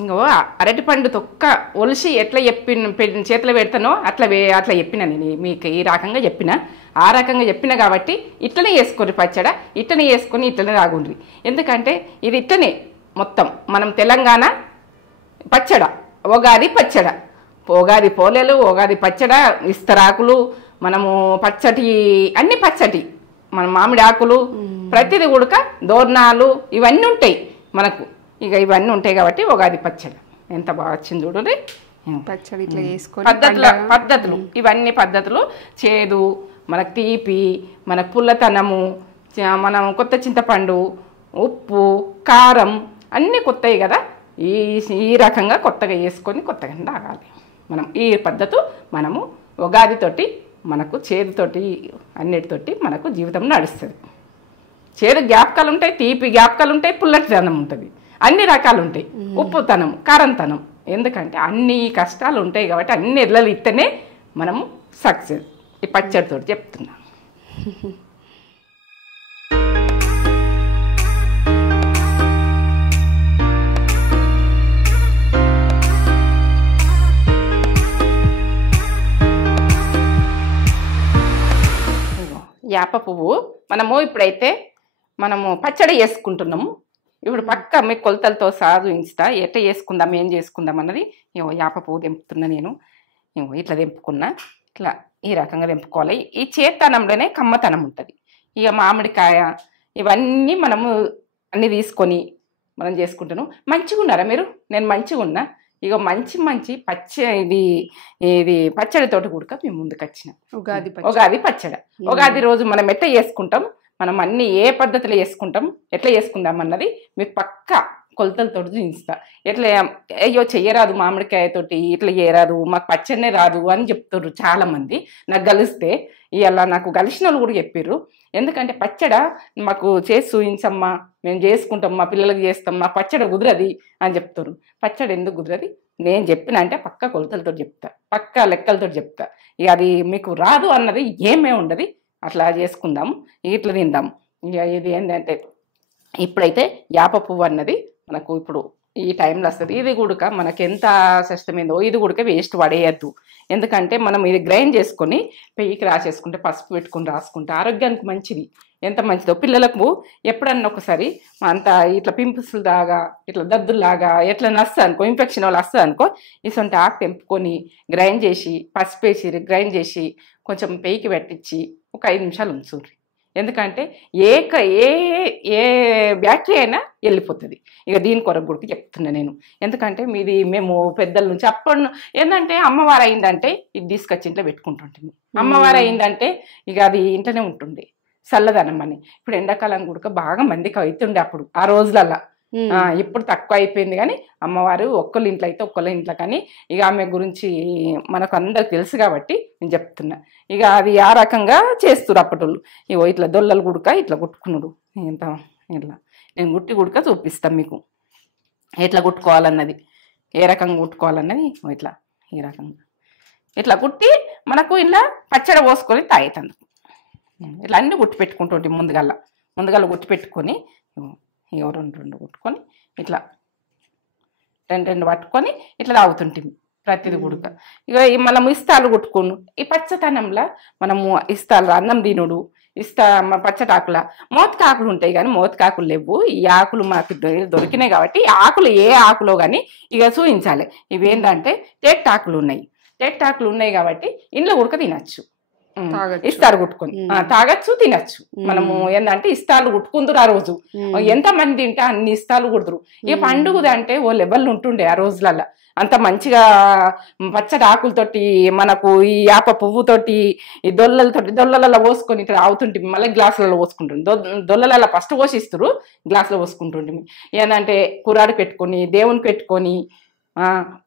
ఇంకో అరటిపండు తొక్క ఒలిసి ఎట్లా చేతిలో పెడతానో అట్లా చెప్పిన నేను మీకు ఈ రకంగా చెప్పిన ఆ రకంగా చెప్పిన కాబట్టి ఇట్లనే వేసుకోరు పచ్చడ ఇట్లనే వేసుకొని ఇట్లనే తాగుండ్రి ఎందుకంటే ఇది ఇట్లనే మొత్తం మనం తెలంగాణ పచ్చడ ఉగాది పచ్చడ ఉగాది పోలేలు ఉగాది పచ్చడ ఇస్తరాకులు మనము పచ్చటి అన్ని పచ్చటి మన మామిడి ఆకులు ప్రతిది ఉడక దోర్నాలు ఇవన్నీ ఉంటాయి మనకు ఇక ఇవన్నీ ఉంటాయి కాబట్టి ఉగాది పచ్చడి ఎంత బాగా వచ్చింది చూడండి పచ్చడి ఇట్లా వేసుకొని పద్ధతులు ఇవన్నీ పద్ధతులు చేదు మనకు తీపి మనకు పుల్లతనము మనం కొత్త చింతపండు ఉప్పు కారం అన్నీ కొత్తవి కదా ఈ రకంగా కొత్తగా వేసుకొని కొత్తగా తాగాలి మనం ఈ పద్ధతి మనము ఉగాదితోటి మనకు చేదుతోటి అన్నిటితోటి మనకు జీవితం నడుస్తుంది చేదు జ్ఞాపకాలు ఉంటాయి తీపి జ్ఞాపకాలు ఉంటాయి పుల్లటితనం ఉంటుంది అన్ని రకాలు ఉంటాయి ఉప్పుతనం కారంతనం ఎందుకంటే అన్ని కష్టాలు ఉంటాయి కాబట్టి అన్ని ఎడ్లలు ఇస్తేనే మనము సక్సెస్ ఈ పచ్చడితో చెప్తున్నా యాప పువ్వు మనము ఇప్పుడైతే మనము పచ్చడి చేసుకుంటున్నాము ఇప్పుడు పక్క మీకు కొలతలతో చూపిస్తా ఎట్లా చేసుకుందాం ఏం చేసుకుందాం అన్నది యాప పువ్వు తెంపుతున్నా నేను ఇట్లా తెంపుకున్నా ఇట్లా ఈ రకంగా తెంపుకోవాలి ఈ చేతనంలోనే కమ్మతనం ఉంటుంది ఇక మామిడికాయ ఇవన్నీ మనము అన్నీ తీసుకొని మనం చేసుకుంటున్నాం మంచిగా ఉన్నారా మీరు నేను మంచిగా ఉన్నా ఇక మంచి ఇది పచ్చడితోటి కూడా మేము ముందుకు వచ్చిన ఉగాది పచ్చడి ఉగాది రోజు మనం ఎట్లా చేసుకుంటాం మనం అన్ని ఏ పద్ధతిలో చేసుకుంటాం ఎట్లా చేసుకుందాం అన్నది మీకు పక్క కొలతలతో చూపిస్తా ఎట్లా అయ్యో చెయ్యరాదు మామిడికాయతోటి ఇట్లా చేయరాదు మాకు పచ్చడినే రాదు అని చెప్తారు చాలా మంది నాకు కలిస్తే ఇలా నాకు కలిసిన వాళ్ళు కూడా చెప్పారు ఎందుకంటే పచ్చడ మాకు చేసి చూపించమ్మా మేము చేసుకుంటాం మా పిల్లలకి చేస్తాం మా పచ్చడి కుదరది అని చెప్తారు పచ్చడి ఎందుకు కుదరది నేను చెప్పిన అంటే పక్క కొలతలతో చెప్తా పక్క లెక్కలతో చెప్తా ఇక అది మీకు రాదు అన్నది ఏమే ఉండదు అట్లా చేసుకుందాం ఇట్లా తిందాం ఇక ఇది ఏంటంటే ఇప్పుడైతే యాప పువ్వు అన్నది మనకు ఇప్పుడు ఈ టైంలో వస్తుంది ఇది కూడక మనకి ఎంత కష్టమైందో ఇది కూడక వేస్ట్ పడేయద్దు ఎందుకంటే మనం ఇది గ్రైండ్ చేసుకొని పెయ్యికి రాసేసుకుంటే పసుపు పెట్టుకుని రాసుకుంటే ఆరోగ్యానికి మంచిది ఎంత మంచిదో పిల్లలకు ఎప్పుడన్నా ఒకసారి అంత ఇట్లా పింపుల్స్ లాగా ఇట్లా దద్దులాగా ఎట్లా వస్తుంది అనుకో ఇన్ఫెక్షన్ వాళ్ళు వస్తుంది అనుకో ఇసొంటి ఆకు తెంపుకొని గ్రైండ్ చేసి పసుపు వేసి గ్రైండ్ చేసి కొంచెం పెయ్యికి పెట్టించి ఒక 5 నిమిషాలు ఉంచుర్రి ఎందుకంటే ఏ బ్యాక్టీరియా అయినా వెళ్ళిపోతుంది ఇక దీని కొరకు కూడా చెప్తున్నా నేను ఎందుకంటే మేము పెద్దల నుంచి అప్పుడు ఏంటంటే అమ్మవారు అయిందంటే ఇది తీసుకొచ్చి ఇంట్లో పెట్టుకుంటుంటుంది అమ్మవారు అయిందంటే ఇక అది ఇంట్లోనే ఉంటుంది చల్లదనం అని ఇప్పుడు ఎండాకాలం కూడా బాగా మందికి అవుతుండే అప్పుడు ఆ రోజులల్లా ఇప్పుడు తక్కువ అయిపోయింది కానీ అమ్మవారు ఒక్కళ్ళ ఇంట్లో అయితే ఒక్కళ్ళ ఇంట్లో కానీ ఇక ఆమె గురించి మనకు అందరికి తెలుసు కాబట్టి నేను చెప్తున్నా ఇక అది ఆ రకంగా చేస్తున్నారు అప్పటోళ్ళు ఇగో ఇట్లా దొల్లలు గుడక ఇట్లా కుట్టుకున్నాడు ఇంత ఇట్లా నేను గుట్టి గుడక చూపిస్తాను మీకు ఎట్లా కుట్టుకోవాలన్నది ఏ రకంగా కుట్టుకోవాలన్నది ఇట్లా ఈ రకంగా ఇట్లా కుట్టి మనకు ఇలా పచ్చడి పోసుకొని తాగుతాను ఇట్లా అన్నీ గుట్టి పెట్టుకుంటుంటే ముందుగల గుట్టి పెట్టుకొని ఇక రెండు కుట్టుకొని ఇట్లా రెండు పట్టుకొని ఇట్లా తాగుతుంటుంది ప్రతిది గుడక ఇక మనం ఇస్తాలు కుట్టుకోను ఈ పచ్చతనంలో మనము ఇస్తాలు అన్నం తినుడు పచ్చటాకుల మోతకాకులు ఉంటాయి కానీ మోతకాకులు లేవు ఈ ఆకులు మాకు దొరికినాయి కాబట్టి ఈ ఆకులు ఏ ఆకులో కానీ ఇక చూపించాలి ఇవి ఏంటంటే టెట్టాకులు ఉన్నాయి కాబట్టి ఇంట్లో ఉడక తినచ్చు ఇస్తారు కుట్టుకొని తాగచ్చు తినచ్చు మనము ఏంటంటే ఇస్తాలు కుట్టుకుందరు ఆ రోజు ఎంత మంది తింటే అన్ని ఇస్తాలు కుడుతురు ఈ పండుగ అంటే ఓ లెవెల్ ఉంటుండే ఆ రోజులల్లో అంత మంచిగా పచ్చడి ఆకులతోటి మనకు ఈ యాప పువ్వుతోటి ఈ దొల్లలలో పోసుకొని ఇట్లా అవుతుంటే మళ్ళీ గ్లాసులలో పోసుకుంటుంది దొల్లలలో ఫస్ట్ పోసిస్తారు గ్లాసులో పోసుకుంటుంటే ఏంటంటే కూరాడు పెట్టుకొని దేవునికి పెట్టుకొని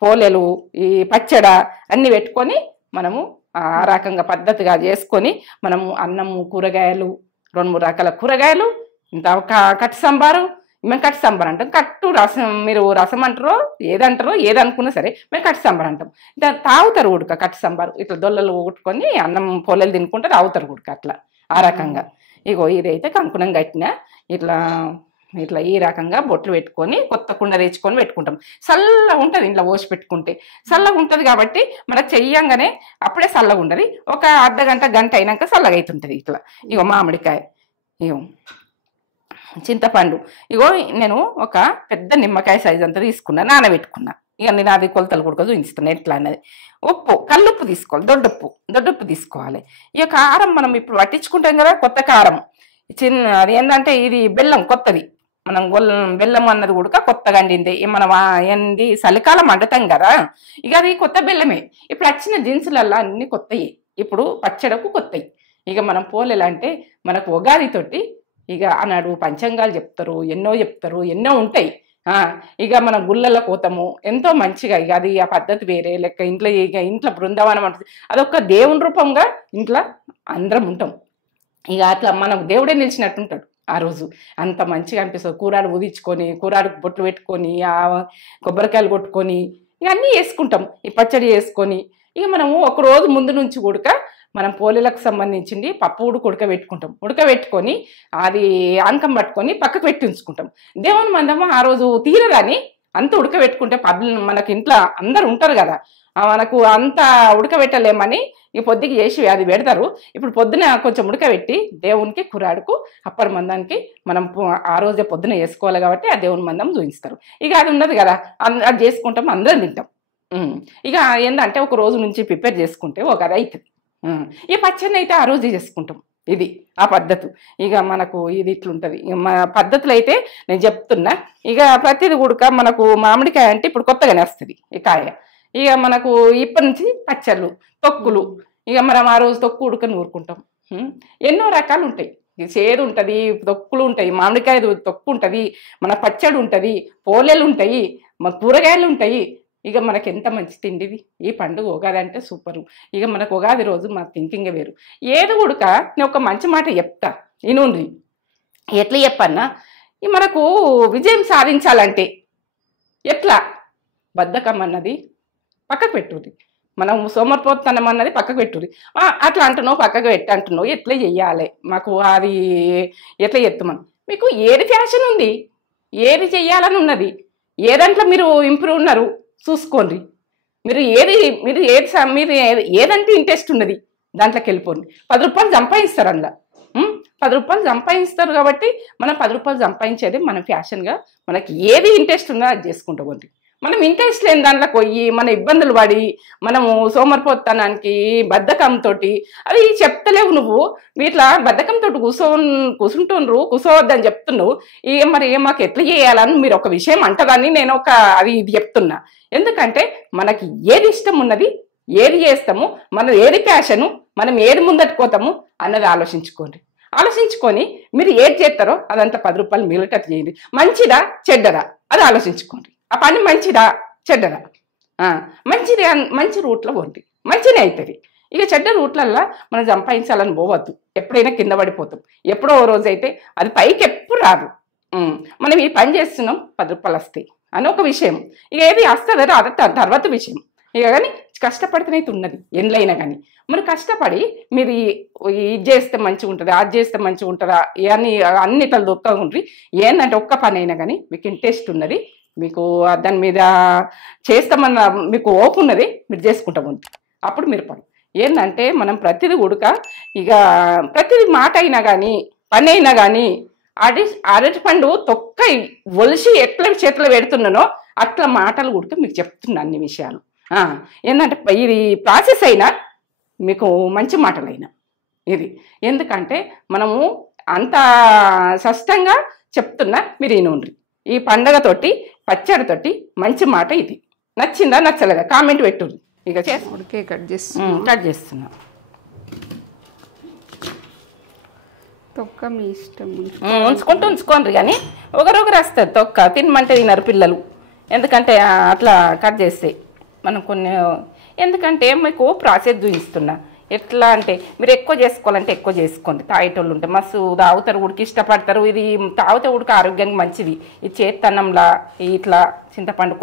పోలేలు ఈ పచ్చడ అన్ని పెట్టుకొని మనము ఆ రకంగా పద్ధతిగా చేసుకొని మనము అన్నము కూరగాయలు 2-3 రకాల కూరగాయలు ఇంత ఒక కట్టు సాంబారు మేము కట్టు సాంబార్ అంటాం కట్టు రసం మీరు రసం అంటారో ఏదనుకున్నా సరే మేము కట్టు సాంబార్ అంటాం ఇట్లా తాగుతారు ఉడక కట్టు సాంబారు ఇట్లా దొల్లలు కొట్టుకొని అన్నం పొలలు తినుకుంటే తాగుతారు ఉడక అట్లా ఆ రకంగా ఇగో ఇదైతే కంకుణం కట్టిన ఇట్లా ఇట్లా ఈ రకంగా బొట్లు పెట్టుకొని కొత్త కుండ తెచ్చుకొని పెట్టుకుంటాం. చల్లగా ఉంటుంది ఇంట్లో పోసి పెట్టుకుంటే, చల్లగా ఉంటుంది కాబట్టి మనకు చెయ్యంగానే అప్పుడే చల్లగా ఉండదు, ఒక అర్ధగంట గంట అయినాక చల్లగా అవుతుంటుంది. ఇట్లా ఇగో మామిడికాయ, ఇగో చింతపండు, ఇగో నేను ఒక పెద్ద నిమ్మకాయ సైజ్ అంతా తీసుకున్నా, నానబెట్టుకున్నా. ఇక నేను అది కొలతలు కూడా చూపిస్తున్నాను ఎట్లా అన్నది. ఉప్పు, కల్లుప్పు తీసుకోవాలి, దొడ్డుప్పు తీసుకోవాలి. ఇక కారం మనం ఇప్పుడు పట్టించుకుంటాం కదా, కొత్త కారం అది ఏంటంటే ఇది బెల్లం కొత్తది, మనం బెల్లం అన్నది కూడా కొత్తగా అండింది. మనం ఏంది చలికాలం వండుతాం కదా, ఇక అది కొత్త బెల్లమే. ఇప్పుడు వచ్చిన దినుసులల్లా అన్ని కొత్తవి, ఇప్పుడు పచ్చడకు కొత్తవి. ఇక మనం పోలేలా అంటే మనకు ఉగాదితోటి ఇక ఆనాడు పంచాంగాలు చెప్తారు, ఎన్నో ఉంటాయి. ఇక మనం గుళ్ళల్లో పోతాము ఎంతో మంచిగా, ఇక అది ఆ పద్ధతి వేరే లెక్క. ఇంట్లో బృందావనం అంటే అదొక దేవుని రూపంగా ఇంట్లో అందరం ఉంటాం. ఇక అట్లా మనకు దేవుడే నిలిచినట్టు ఉంటాడు ఆ రోజు, అంత మంచిగా అనిపిస్తుంది. కూరలు ఉదించుకొని, కూరలు బొట్లు పెట్టుకొని, ఆ కొబ్బరికాయలు కొట్టుకొని ఇక అన్నీ వేసుకుంటాం, ఈ పచ్చడి వేసుకొని. ఇక మనము ఒక రోజు ముందు నుంచి కూడా మనం పోలేలకు సంబంధించింది పప్పు ఉడకబెట్టుకొని అది ఆనకం పట్టుకొని పక్కకు పెట్టి ఉంచుకుంటాం. దేవుని మందము ఆ రోజు తీరదని అంత ఉడకబెట్టుకుంటే మనకి ఇంట్లో అందరు ఉంటారు కదా, మనకు అంత ఉడకబెట్టలేమని ఈ పొద్దుకి చేసి అది పెడతారు. ఇప్పుడు పొద్దున కొంచెం ఉడకబెట్టి దేవునికి కురాడుకు అప్పటి మందానికి మనం ఆ రోజే పొద్దున వేసుకోవాలి కాబట్టి ఆ దేవుని మందం చూపిస్తారు. ఇక అది ఉన్నది కదా, అది చేసుకుంటాం, అందరం తింటాం. ఇక ఏంటంటే ఒక రోజు నుంచి ప్రిపేర్ చేసుకుంటే ఒక అది అవుతుంది. ఈ పచ్చడిని అయితే ఆ రోజు చేసుకుంటాం, ఇది ఆ పద్ధతి. ఇక మనకు ఇది ఇట్లుంటుంది మన పద్ధతులు అయితే నేను చెప్తున్నా. ఇక ప్రతిది కూడా మనకు మామిడికాయ అంటే ఇప్పుడు కొత్తగానే వస్తుంది ఈ కాయ. ఇక మనకు ఇప్పటి నుంచి పచ్చళ్ళు, తొక్కులు, ఇక మనం ఆ రోజు తొక్కు ఉడకని ఊరుకుంటాం. ఎన్నో రకాలు ఉంటాయి, చేదు ఉంటుంది, తొక్కులు ఉంటాయి, మామిడికాయ తొక్కు ఉంటుంది, మన పచ్చడి ఉంటుంది, పోలేలు ఉంటాయి, మన కూరగాయలు ఉంటాయి. ఇక మనకి ఎంత మంచి తిండిది ఈ పండుగ ఉగాది అంటే సూపరు. ఇక మనకు ఉగాది రోజు మన థింకింగ్ వేరు. ఏది ఉడక నేను ఒక మంచి మాట చెప్తా ఇనుండ్రి. ఎట్లా చెప్పన్నా, మనకు విజయం సాధించాలంటే ఎట్లా బద్ధకం అన్నది పక్కకు పెట్టుది, మనం సోమరిపోతనం అన్నది పక్కకు పెట్టుది. అట్లా పక్కకు పెట్టి అంటున్నావు ఎట్లా చెయ్యాలి, మాకు అది ఎట్లా చెప్తామని. మీకు ఏది ఫ్యాషన్ ఉంది, ఏది చెయ్యాలని ఉన్నది, ఏ దాంట్లో మీరు ఇంప్రూవ్ ఉన్నారు చూసుకోండి. మీరు ఏదంటే ఇంట్రెస్ట్ ఉన్నది దాంట్లోకి వెళ్ళిపోండి. 10 రూపాయలు సంపాదిస్తారు అందులో, 10 రూపాయలు సంపాదిస్తారు కాబట్టి మనం 10 రూపాయలు సంపాదించేది మన ఫ్యాషన్గా మనకి ఏది ఇంట్రెస్ట్ ఉందో అది చేసుకుంటాం. మనం ఇంట్రెస్ట్ లేని దాంట్లో పోయి మన ఇబ్బందులు పడి మనము సోమరిపోతనానికి బద్ధకంతో అది చెప్తలేవు. నువ్వు వీటిలో బద్ధకంతో కూర్చోవద్దని చెప్తున్నావు. మరి మాకు ఎట్లా చేయాలని మీరు ఒక విషయం అంటదని నేను ఇది చెప్తున్నా. ఎందుకంటే మనకి ఏది ఇష్టం ఉన్నది, ఏది చేస్తాము, మనం ఏది ప్యాషను, మనం ఏది ముందట్టుకోతాము అన్నది ఆలోచించుకొని మీరు ఏది చేస్తారో అదంతా 10 రూపాయలు మిగిలిటట్టు చేయండి. మంచిదా చెడ్డదా అది ఆలోచించుకోండి. ఆ పని మంచిదా చెడ్డదా, మంచి రూట్లో పోండి, మంచినే అవుతుంది. ఇక చెడ్డ రూట్లల్లో మనం సంపాదించాలని పోవద్దు, ఎప్పుడైనా కింద పడిపోతాం. ఎప్పుడో ఓ రోజు అయితే అది పైకి ఎప్పుడు రాదు. మనం ఈ పని చేస్తున్నాం 10 రూపాయలు వస్తాయి అని ఒక విషయం. ఇక ఏది వస్తుందో రాదు తర్వాత విషయం. ఇక కానీ కష్టపడితేనైతే ఉన్నది ఎండ్లైనా కానీ. మరి కష్టపడి మీరు ఇది చేస్తే మంచిగా ఉంటుందా, అది చేస్తే మంచిగా ఉంటుందా అన్నిట్లో దొక్కగా ఉంటుంది. ఏంటంటే ఒక్క పని అయినా కానీ మీకు ఇంట్రెస్ట్ ఉన్నది, మీకు దాని మీద చేస్తామన్న మీకు ఓపు ఉన్నది, మీరు చేసుకుంటాము. అప్పుడు మీరు ఏంటంటే మనం ప్రతిదీ ఉడక ఇక ప్రతిదీ మాట అయినా కానీ పని అయినా కానీ అరటి పండు తొక్క ఒలిసి ఎట్లా చేతిలో పెడుతున్నానో అట్లా మాటలు ఉడక మీకు చెప్తున్నా అన్ని విషయాలు. ఏంటంటే ఇది ప్రాసెస్ అయినా మీకు మంచి మాటలైనా ఇది. ఎందుకంటే మనము అంత స్పష్టంగా చెప్తున్నా, మీరు ఈనుండ్రి. ఈ పండగతోటి పచ్చడితోటి మంచి మాట ఇది. నచ్చిందా నచ్చలేదా కామెంట్ పెట్టుర్రి. ఇక కట్ చేస్తున్నా. తొక్క మీ ఇష్టం, ఉంచుకోండి. కానీ ఒకరొకరు వస్తుంది తొక్క తినమంటే తినరు పిల్లలు. ఎందుకంటే అట్లా కట్ చేస్తే మనం కొన్ని, ఎందుకంటే మీకు ప్రాసెస్ చూపిస్తున్నా. ఎట్లా అంటే మీరు ఎక్కువ చేసుకోవాలంటే ఎక్కువ చేసుకోండి. తాగేటోళ్ళు ఉంటే మస్తు తాగుతారు, ఉడికి ఇష్టపడతారు. ఇది తాగితే ఉడికి ఆరోగ్యానికి మంచిది. ఇది చేత్తన్నంలా ఇట్లా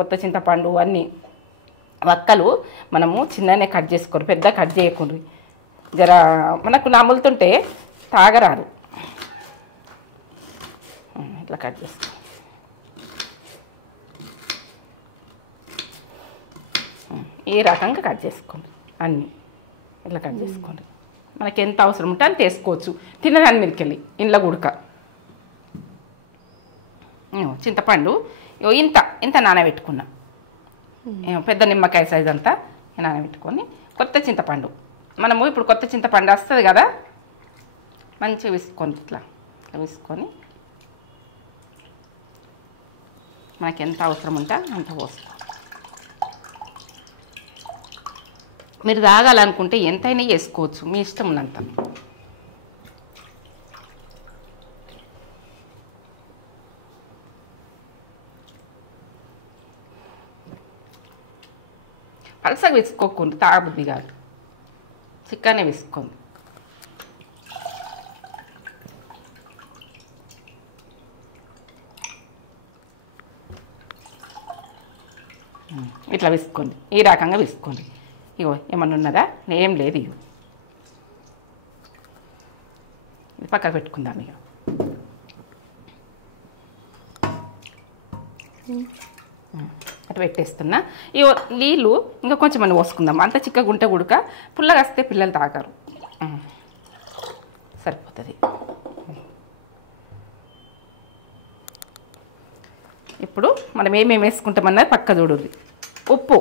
కొత్త చింతపండు అన్నీ వక్కలు మనము చిన్ననే కట్ చేసుకోరు, పెద్ద కట్ చేయకూడదు. జర మనకు నములుతుంటే తాగరాదు. ఇట్లా కట్ చేసుకో. ఈ రకంగా కట్ చేసుకోండి, అన్నీ ఇట్లా కట్ చేసుకోండి. మనకి ఎంత అవసరం ఉంటే అంత వేసుకోవచ్చు. తినదాని మీదకి వెళ్ళి ఇంట్లో గుడక చింతపండు ఇంత ఇంత నానబెట్టుకున్నా, పెద్ద నిమ్మకాయ సైజ్ అంతా నానబెట్టుకొని కొత్త చింతపండు మనము ఇప్పుడు కొత్త చింతపండు వస్తుంది కదా, మంచిగా విసుకొని ఇట్లా విసుకొని మనకి ఎంత అవసరం ఉంటే అంత పోసుకో. మీరు తాగాలనుకుంటే ఎంతైనా వేసుకోవచ్చు, మీ ఇష్టం ఉన్నంత. పలసగా విసుకోకుండా తాగబుద్ధి కాదు, చిక్కనే విసుకోండి. ఇట్లా విసుకోండి, ఈ రకంగా విసుకోండి. ఇగో ఏమన్నా ఉన్నదా? ఏం లేదు. ఇగో ఇది పక్కకు పెట్టుకుందాం. ఇక అటు పెట్టేస్తున్నా. ఇగో నీళ్ళు ఇంకా కొంచెం మనం పోసుకుందాం. అంత చిక్కగా ఉంటే గుడక పుల్లగా వస్తే పిల్లలు తాగారు, సరిపోతుంది. ఇప్పుడు మనం ఏమేమి వేసుకుంటామన్నది పక్క చూడుది. ఉప్పు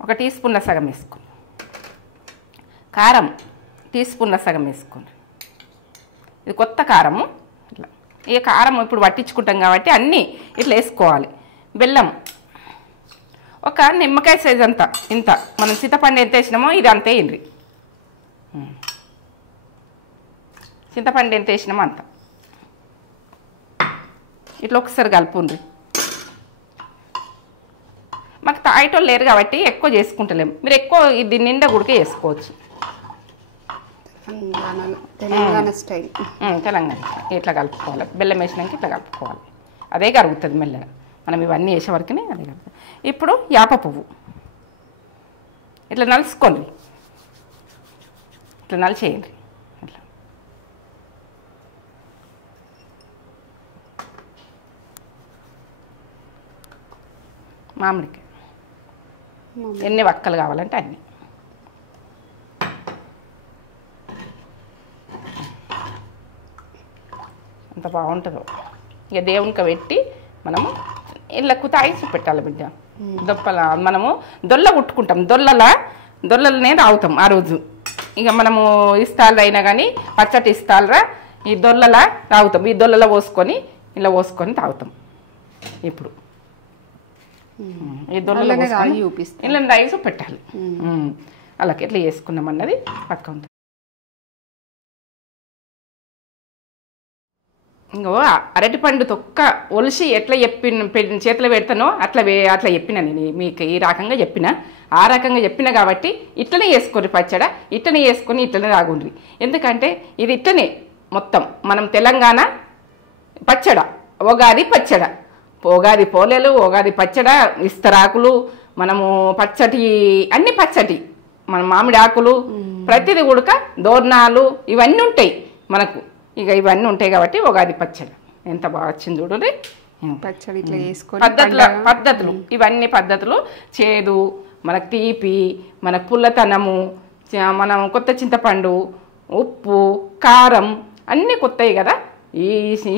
1 టీ స్పూన్ల సగం వేసుకోండి. కారం టీ స్పూన్ల సగం వేసుకోండి. ఇది కొత్త కారము. ఇట్లా ఈ కారం ఇప్పుడు పట్టించుకుంటాం కాబట్టి అన్నీ ఇట్లా వేసుకోవాలి. బెల్లం 1 నిమ్మకాయ సైజ్ అంతా, ఇంత మనం చింతపండు ఎంత వేసినామో ఇది అంతే ఇండ్రి. చింతపండు ఎంత వేసినామో అంత ఇట్లా ఒకసారి కలుపుండ్రి. మాకు తాగేటోళ్ళు లేరు కాబట్టి ఎక్కువ చేసుకుంటలేము. మీరు ఎక్కువ ఇది నిండా గుడికే చేసుకోవచ్చు. తెలంగాణ స్టైల్. తెలంగాణ ఇట్లా కలుపుకోవాలి. బెల్లం వేసినాక ఇట్లా కలుపుకోవాలి. అదే కరుగుతుంది మెల్లగా. మనం ఇవన్నీ వేసే వరకునే అదే కలుపుతుంది. ఇప్పుడు యాప పువ్వు ఇట్లా నలుసుకోండి, ఇట్లా నలిచేయండి. ఇట్లా మామిడికాయ ఎన్ని వక్కలు కావాలంటే అన్నీ. అంత బాగుంటుందో. ఇక దేవునికి పెట్టి మనము ఇళ్ళకు తాగిసి పెట్టాలి బిడ్డ. దొప్పల మనము దొల్ల కుట్టుకుంటాం, దొల్లలనే తాగుతాం ఆ రోజు. ఇక మనము ఇస్తాలు అయినా కానీ పచ్చటి ఇస్తాలరా ఈ దొల్లలా తాగుతాం. ఈ దొల్లలో పోసుకొని ఇలా పోసుకొని తాగుతాం. ఇప్పుడు ఈ దొల్లలో ఇలా తాగి పెట్టాలి. అలాగే ఎట్లా చేసుకున్నాం అన్నది పక్క ఉంటుంది. ఇంకో అరటిపండు తొక్క ఒలిసి ఎట్లా చేతిలో పెడతానో అట్లా చెప్పిన నేను మీకు. ఈ రకంగా చెప్పిన, ఆ రకంగా చెప్పిన కాబట్టి ఇట్లనే వేసుకోండి పచ్చడ. ఇట్లనే వేసుకొని ఇట్లనే తాగుండ్రి. ఎందుకంటే ఇది ఇట్లనే మొత్తం మనం తెలంగాణ పచ్చడ, ఉగాది పచ్చడ, ఉగాది పోలేలు, ఉగాది పచ్చడ, ఇస్తరాకులు, మనము పచ్చటి అన్ని పచ్చటి, మన మామిడి ఆకులు, ప్రతిది ఉడక దోర్నాలు ఇవన్నీ ఉంటాయి మనకు. ఇక ఇవన్నీ ఉంటాయి కాబట్టి ఉగాది పచ్చడి ఎంత బాగా వచ్చింది చూడండి. పచ్చడి ఇట్లా వేసుకొని పద్ధతులు ఇవన్నీ పద్ధతులు. చేదు, మనకు తీపి, మనకు పుల్లతనము, మనం కొత్త చింతపండు, ఉప్పు, కారం అన్నీ కొత్తవి కదా.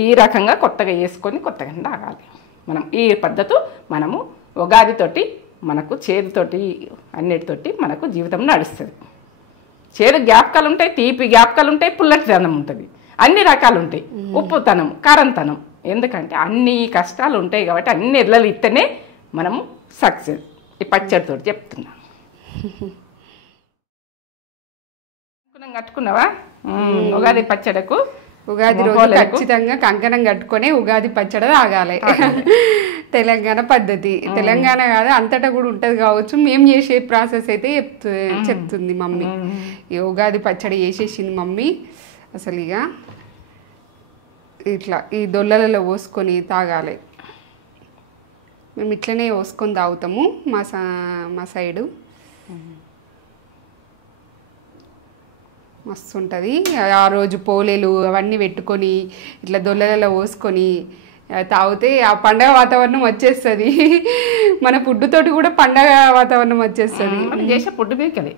ఈ రకంగా కొత్తగా వేసుకొని కొత్తగా తాగాలి మనం. ఈ పద్ధతి మనము ఉగాదితోటి మనకు చేదుతోటి అన్నిటితోటి మనకు జీవితం నడుస్తుంది. చేదు జ్ఞాపకాలు ఉంటాయి, తీపి జ్ఞాపకాలు ఉంటాయి, పుల్లటితనం ఉంటుంది, అన్ని రకాలు ఉంటాయి. ఉప్పుతనం, కారంతనం. ఎందుకంటే అన్ని కష్టాలు ఉంటాయి కాబట్టి అన్ని ఎడ్లలు ఇస్తేనే మనము సక్సెస్. ఈ పచ్చడితో చెప్తున్నా. కట్టుకున్నావా ఉగాది పచ్చడకు? ఉగాది రోజు ఖచ్చితంగా కంకణం కట్టుకొని ఉగాది పచ్చడి తాగాలి. తెలంగాణ పద్ధతి. తెలంగాణ కాదు అంతటా కూడా ఉంటుంది కావచ్చు. మేము చేసే ప్రాసెస్ అయితే చెప్తుంది మమ్మీ. ఈ ఉగాది పచ్చడి చేసేసింది మమ్మీ. అసలు ఇక ఇట్లా ఈ దొల్లలలో పోసుకొని తాగాలి. మేము ఇట్లనే పోసుకొని తాగుతాము మా సైడు. మస్తు ఉంటుంది. ఆ రోజు పోలేలు అవన్నీ పెట్టుకొని ఇట్లా దొల్లలలో పోసుకొని తాగితే ఆ పండగ వాతావరణం వచ్చేస్తుంది. మన ఫుడ్ తోటి కూడా పండగ వాతావరణం వచ్చేస్తుంది. మనం చేసే ఫుడ్ మీకు అది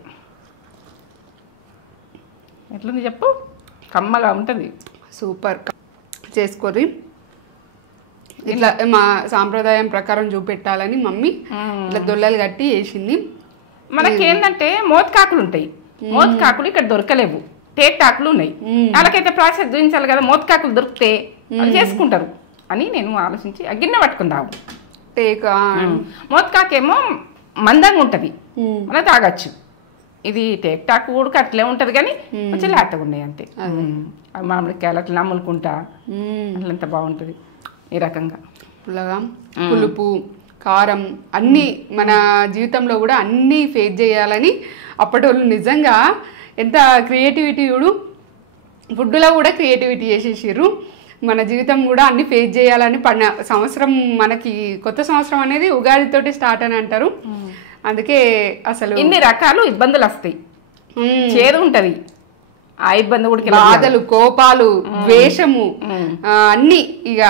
ఎట్లుంది చెప్పు, కమ్మగా ఉంటుంది. సూపర్ చేసుకొని ఇట్లా మా సాంప్రదాయం ప్రకారం చూపెట్టాలని మమ్మీ ఇట్లా దొల్లలు కట్టి వేసింది. మనకేంటంటే మోతకాకులు ఉంటాయి, మోతకాకులు ఇక్కడ దొరకలేవు, టేక్టాకులు ఉన్నాయి. వాళ్ళకైతే ప్రాసెస్ చూపించాలి కదా, మోతకాకులు దొరికితే వాళ్ళు చేసుకుంటారు అని నేను ఆలోచించి ఆ గిన్నె పట్టుకుందాము. మోతకాకేమో మందంగా ఉంటుంది, మనం తాగచ్చు. ఇది టేక్టాకు కూడా అట్లే ఉంటుంది కానీ కొంచెం లేతగా ఉన్నాయి అంతే. మామిడికాయలు అట్లా నమ్ములుకుంటా అట్లంతా బాగుంటుంది. ఈ రకంగా పుల్లగా పులుపు కారం అన్నీ మన జీవితంలో కూడా అన్నీ ఫేస్ చేయాలని అప్పటి వాళ్ళు నిజంగా ఎంత క్రియేటివిటీడు ఫుడ్లో కూడా క్రియేటివిటీ చేసేసారు. మన జీవితం కూడా అన్ని ఫేస్ చేయాలని సంవత్సరం మనకి కొత్త సంవత్సరం అనేది ఉగాదితోటి స్టార్ట్ అని అంటారు. అందుకే అసలు ఇన్ని రకాలు ఇబ్బందులు వస్తాయి, చేదు ఉంటది, ఆ ఇబ్బంది కూడా బాధలు కోపాలు ద్వేషము అన్ని ఇక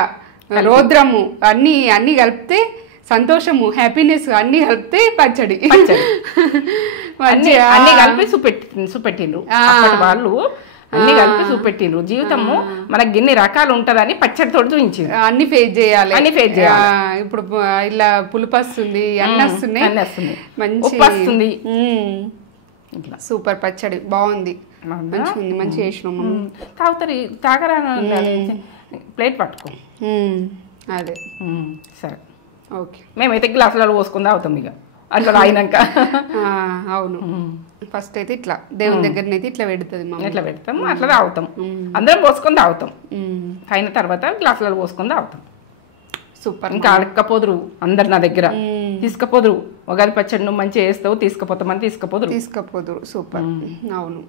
రౌద్రము అన్ని అన్ని కలిపితే సంతోషము హ్యాపీనెస్ అన్ని కలిపితే పచ్చడి అన్ని కలిపి చూపెట్టిండ్రు వాళ్ళు, అన్ని కలిపి చూపెట్టిండ్రు. జీవితము మనకి ఇన్ని రకాలు ఉంటదని పచ్చడితో చూపించింది. అన్ని ఫేస్ చేయాలి, అన్ని ఫేస్ చేయాలి. ఇప్పుడు ఇలా పులుపు వస్తుంది, అన్ని వస్తున్నాయి, మంచి వస్తుంది. సూపర్ పచ్చడి బాగుంది, మంచిగా మంచి చేసినాం. తాగుతారు, తాగరా ప్లేట్ పట్టుకో. అదే సరే ఓకే. మేమైతే గ్లాసులలో పోసుకుందా అవుతాం ఇక అట్లా తాగినాక. అవును, ఫస్ట్ అయితే ఇట్లా దేవుని దగ్గరనైతే ఇట్లా పెడుతుంది, ఇట్లా పెడతాం, అట్లా తాగుతాం, అందరం పోసుకొని తాగుతాం. అయిన తర్వాత గ్లాసులలో పోసుకొని తాగుతాం. సూపర్. ఇంకా అడక్కపోదురు అందరు నా దగ్గర, తీసుకపోదురు ఉగాది పచ్చడి నువ్వు మంచిగా వేస్తావు తీసుకుపోతామని తీసుకపోదురు. సూపర్. అవును.